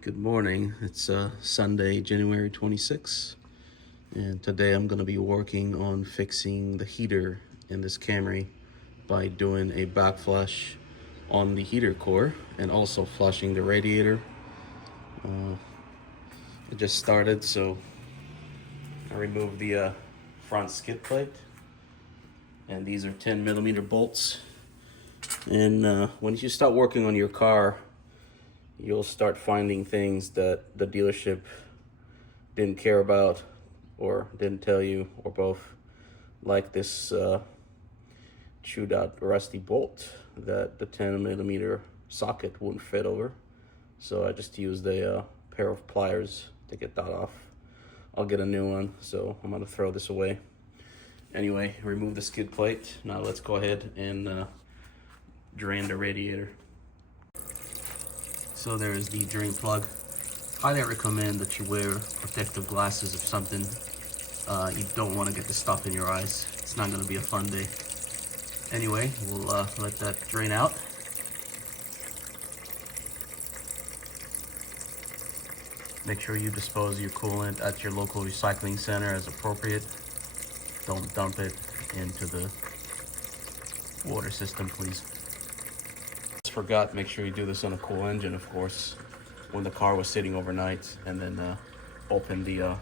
Good morning. It's Sunday, January 26th, and today I'm going to be working on fixing the heater in this Camry by doing a back flush on the heater core and also flushing the radiator. It just started, so I removed the front skid plate, and these are 10mm bolts. And when you start working on your car, you'll start finding things that the dealership didn't care about or didn't tell you, or both, like this chewed out rusty bolt that the 10mm socket wouldn't fit over. So I just used a pair of pliers to get that off. I'll get a new one, so I'm gonna throw this away. Anyway, remove the skid plate. Now let's go ahead and drain the radiator. So there's the drain plug. Highly recommend that you wear protective glasses if something. You don't want to get the stuff in your eyes. It's not going to be a fun day. Anyway, we'll let that drain out. Make sure you dispose your coolant at your local recycling center as appropriate. Don't dump it into the water system, please. Forgot, make sure you do this on a cool engine, of course, when the car was sitting overnight, and then open the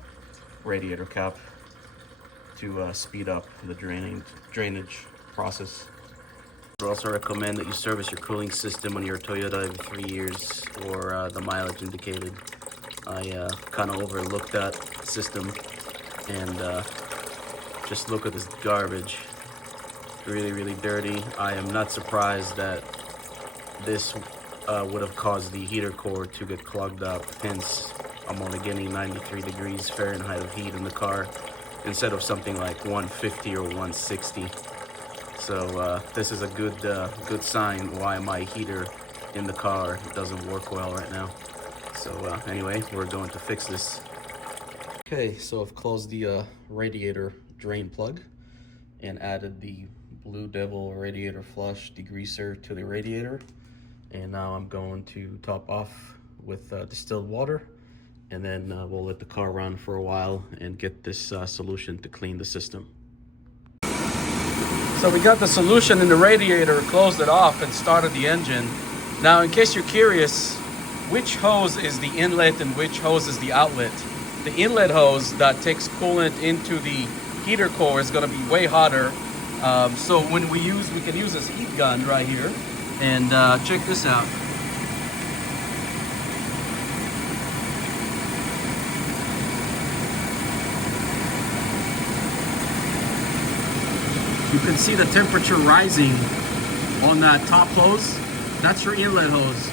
radiator cap to speed up the drainage process. I would also recommend that you service your cooling system on your Toyota every 3 years, or the mileage indicated. I kind of overlooked that system, and just look at this garbage. Really dirty. I am not surprised that this would have caused the heater core to get clogged up. Hence, I'm only getting 93 degrees Fahrenheit of heat in the car instead of something like 150 or 160. So this is a good sign why my heater in the car doesn't work well right now. So anyway, we're going to fix this. Okay, so I've closed the radiator drain plug and added the Blue Devil radiator flush degreaser to the radiator. And now I'm going to top off with distilled water, and then we'll let the car run for a while and get this solution to clean the system. So we got the solution in the radiator, closed it off, and started the engine. Now, in case you're curious, which hose is the inlet and which hose is the outlet? The inlet hose that takes coolant into the heater core is going to be way hotter. So when we can use this heat gun right here. And check this out. You can see the temperature rising on that top hose. That's your inlet hose.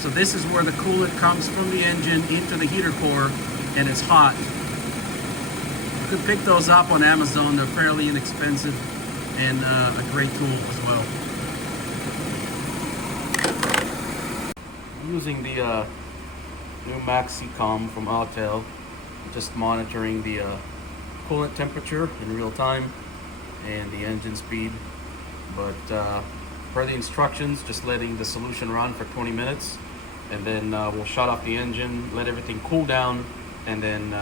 So this is where the coolant comes from the engine into the heater core, and it's hot. You can pick those up on Amazon. They're fairly inexpensive and a great tool as well. Using the new MaxiCom from Autel, just monitoring the coolant temperature in real time and the engine speed. But per the instructions, just letting the solution run for 20 minutes, and then we'll shut off the engine, let everything cool down, and then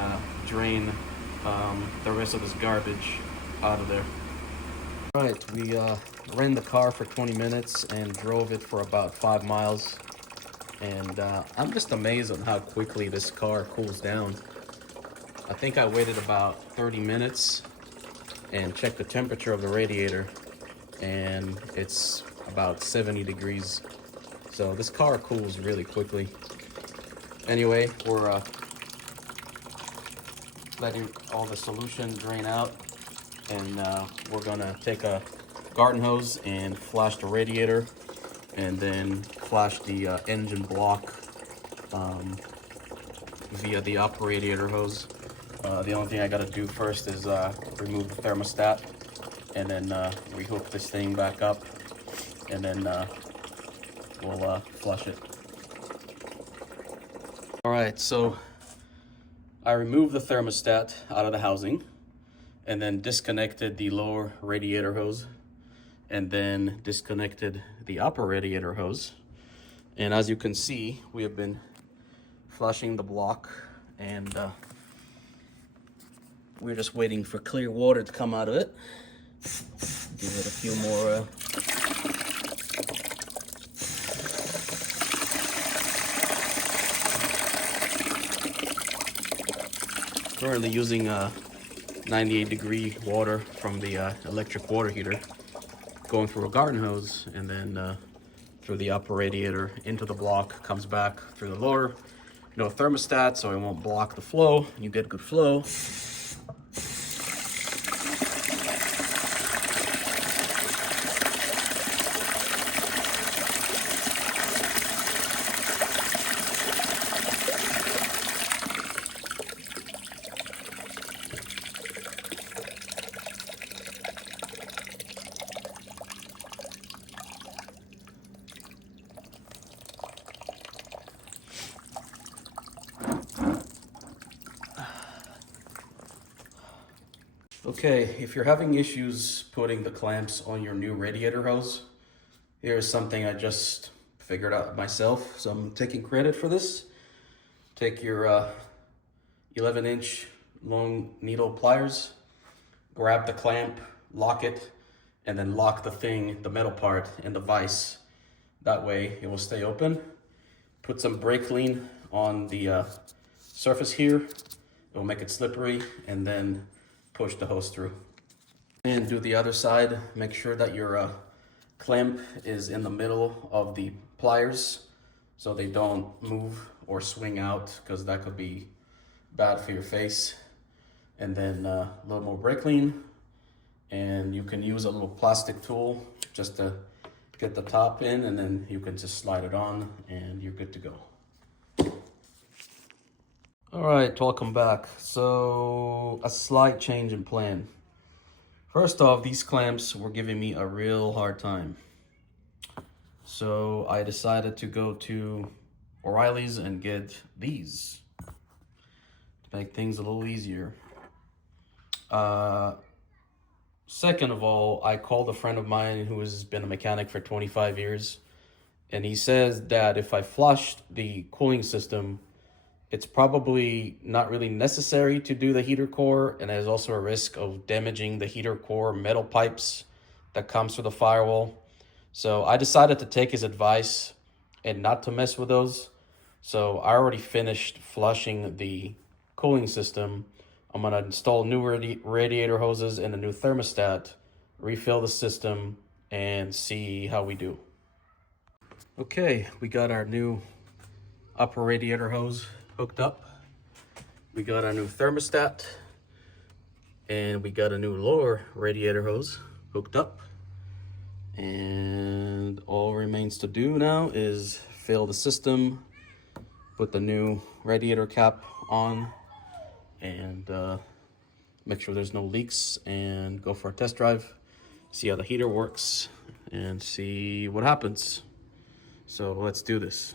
drain the rest of this garbage out of there. All right, we ran the car for 20 minutes and drove it for about 5 miles. And I'm just amazed on how quickly this car cools down. I think I waited about 30 minutes and checked the temperature of the radiator, and it's about 70 degrees. So this car cools really quickly. Anyway, we're letting all the solution drain out, and we're gonna take a garden hose and flash the radiator, and then flash the engine block via the operator hose. The only thing I gotta do first is remove the thermostat, and then rehook this thing back up, and then we'll flush it. All right, so I removed the thermostat out of the housing, and then disconnected the lower radiator hose, and then disconnected the upper radiator hose. And as you can see, we have been flushing the block, and we're just waiting for clear water to come out of it. Give it a few more currently using 98-degree water from the electric water heater, going through a garden hose, and then through the upper radiator into the block, comes back through the lower. No thermostat, so it won't block the flow. You get good flow. Okay, if you're having issues putting the clamps on your new radiator hose, here's something I just figured out myself, so I'm taking credit for this. Take your 11-inch long needle pliers, grab the clamp, lock it, and then lock the metal part in the vise. That way it will stay open. Put some brake clean on the surface here. It will make it slippery, and then push the hose through. And do the other side. Make sure that your clamp is in the middle of the pliers so they don't move or swing out, because that could be bad for your face. And then a little more brake clean, and you can use a little plastic tool just to get the top in, and then you can just slide it on and you're good to go. All right, welcome back. So a slight change in plan. First off, these clamps were giving me a real hard time. So I decided to go to O'Reilly's and get these to make things a little easier. Second of all, I called a friend of mine who has been a mechanic for 25 years, and he says that if I flushed the cooling system, it's probably not really necessary to do the heater core, and there's also a risk of damaging the heater core metal pipes that comes through the firewall. So I decided to take his advice and not to mess with those. So I already finished flushing the cooling system. I'm gonna install new radiator hoses and a new thermostat, refill the system, and see how we do. Okay, we got our new upper radiator hose hooked up. We got our new thermostat, and we got a new lower radiator hose hooked up. And all remains to do now is fill the system, put the new radiator cap on, and make sure there's no leaks, and go for a test drive, see how the heater works, and see what happens. So let's do this.